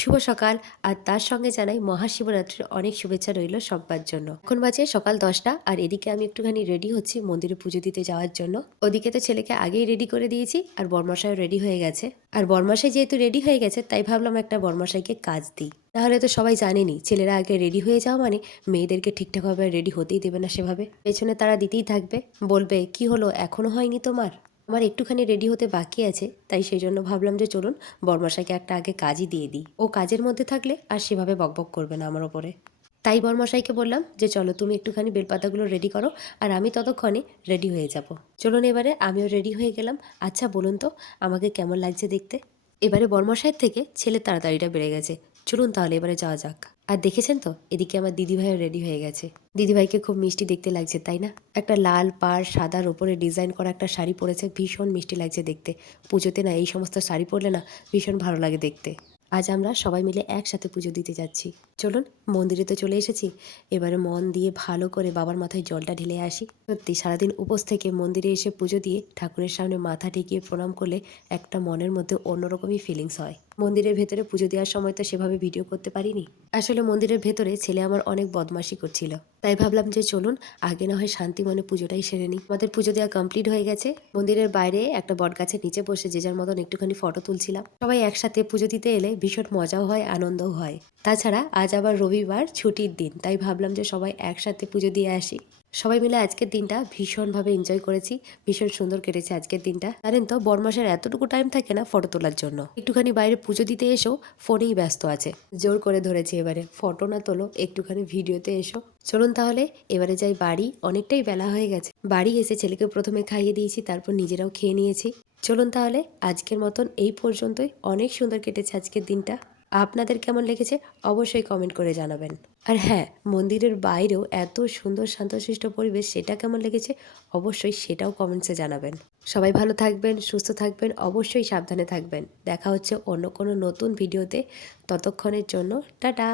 শুভ সকাল। আর তার সঙ্গে জানাই মহাশিবরাত্রির অনেক শুভেচ্ছা রইল সব্বার জন্য। এখন বাজে সকাল ১০টা আর এদিকে আমি একটুখানি রেডি হচ্ছি মন্দিরে পুজো দিতে যাওয়ার জন্য। ওদিকে তো ছেলেকে আগেই রেডি করে দিয়েছি আর বরমশাইও রেডি হয়ে গেছে। আর বরমশাই যেহেতু রেডি হয়ে গেছে তাই ভাবলাম একটা বরমশাইকে কাজ দিই। নাহলে তো সবাই জানেনি ছেলেরা আগে রেডি হয়ে যাওয়া মানে মেয়েদেরকে ঠিকঠাকভাবে রেডি হতেই দেবে না সেভাবে। পেছনে তারা দিতেই থাকবে, বলবে কি হলো এখনো হয়নি তোমার? আমার একটুখানি রেডি হতে বাকি আছে, তাই সেই জন্য ভাবলাম যে চলুন বরমশাইকে একটা আগে কাজই দিয়ে দিই। ও কাজের মধ্যে থাকলে আর সেভাবে বকবক করবে না আমার ওপরে। তাই বরমশাইকে বললাম যে চলো তুমি একটুখানি বেলপাতাগুলো রেডি করো আর আমি ততক্ষণে রেডি হয়ে যাব। চলুন এবারে আমিও রেডি হয়ে গেলাম। আচ্ছা বলুন তো আমাকে কেমন লাগছে দেখতে? এবারে বরমশাইয়ের থেকে ছেলের তাড়াতাড়িটা বেড়ে গেছে। চলুন তাহলে এবারে যাওয়া যাক। আর দেখেছেন তো এদিকে আমার দিদিভাইও রেডি হয়ে গেছে। দিদিভাইকে খুব মিষ্টি দেখতে লাগছে তাই না? একটা লাল পাড় সাদার ওপরে ডিজাইন করা একটা শাড়ি পরেছে, ভীষণ মিষ্টি লাগছে দেখতে। পুজোতে না এই সমস্ত শাড়ি পরলে না ভীষণ ভালো লাগে দেখতে। আজ আমরা সবাই মিলে একসাথে পুজো দিতে যাচ্ছি। চলুন মন্দিরে তো চলে এসেছি, এবারে মন দিয়ে ভালো করে বাবার মাথায় জলটা ঢেলে আসি। সত্যি সারাদিন উপোস থেকে মন্দিরে এসে পুজো দিয়ে ঠাকুরের সামনে মাথা ঠেকিয়ে প্রণাম করলে একটা মনের মধ্যে অন্যরকমই ফিলিংস হয়। মন্দিরের ভেতরে পুজো দেওয়ার সময় তো সেভাবে ভিডিও করতে পারিনি। আসলে মন্দিরের ভেতরে ছেলে আমার অনেক বদমাশি করছিল, তাই ভাবলাম যে চলুন আগে না হয় শান্তি মনে পুজোটাই সেরে নিই। আমাদের পুজো দেওয়া কমপ্লিট হয়ে গেছে। মন্দিরের বাইরে একটা বট গাছের নিচে বসে যে যার মতন একটুখানি ফটো তুলছিলাম। সবাই একসাথে পুজো দিতে এলে ভীষণ মজাও হয়, আনন্দও হয়। তাছাড়া আজ আবার রবিবার ছুটির দিন, তাই ভাবলাম যে সবাই একসাথে পুজো দিয়ে আসি। সবাই মিলে আজকের দিনটা ভীষণভাবে এনজয় করেছি। ভীষণ সুন্দর কেটেছে আজকের দিনটা। জানেন তো বরমাসের এতটুকু টাইম থাকে না ফটো তোলার জন্য। একটুখানি বাইরে পুজো দিতে এসেও ফোনেই ব্যস্ত আছে। জোর করে ধরেছে এবারে ফটো না তোলো, একটুখানি ভিডিওতে এসো। চলুন তাহলে এবারে যাই বাড়ি, অনেকটাই বেলা হয়ে গেছে। বাড়ি এসে ছেলেকে প্রথমে খাইয়ে দিয়েছি, তারপর নিজেরাও খেয়ে নিয়েছি। চলুন তাহলে আজকের মতন এই পর্যন্তই। অনেক সুন্দর কেটেছে আজকের দিনটা। আপনাদের কেমন লেগেছে অবশ্যই কমেন্ট করে জানাবেন। আর হ্যাঁ, মন্দিরের বাইরেও এত সুন্দর শান্তশিষ্ট পরিবেশ, সেটা কেমন লেগেছে অবশ্যই সেটাও কমেন্টসে জানাবেন। সবাই ভালো থাকবেন, সুস্থ থাকবেন, অবশ্যই সাবধানে থাকবেন। দেখা হচ্ছে অন্য কোনো নতুন ভিডিওতে। ততক্ষণের জন্য টাটা।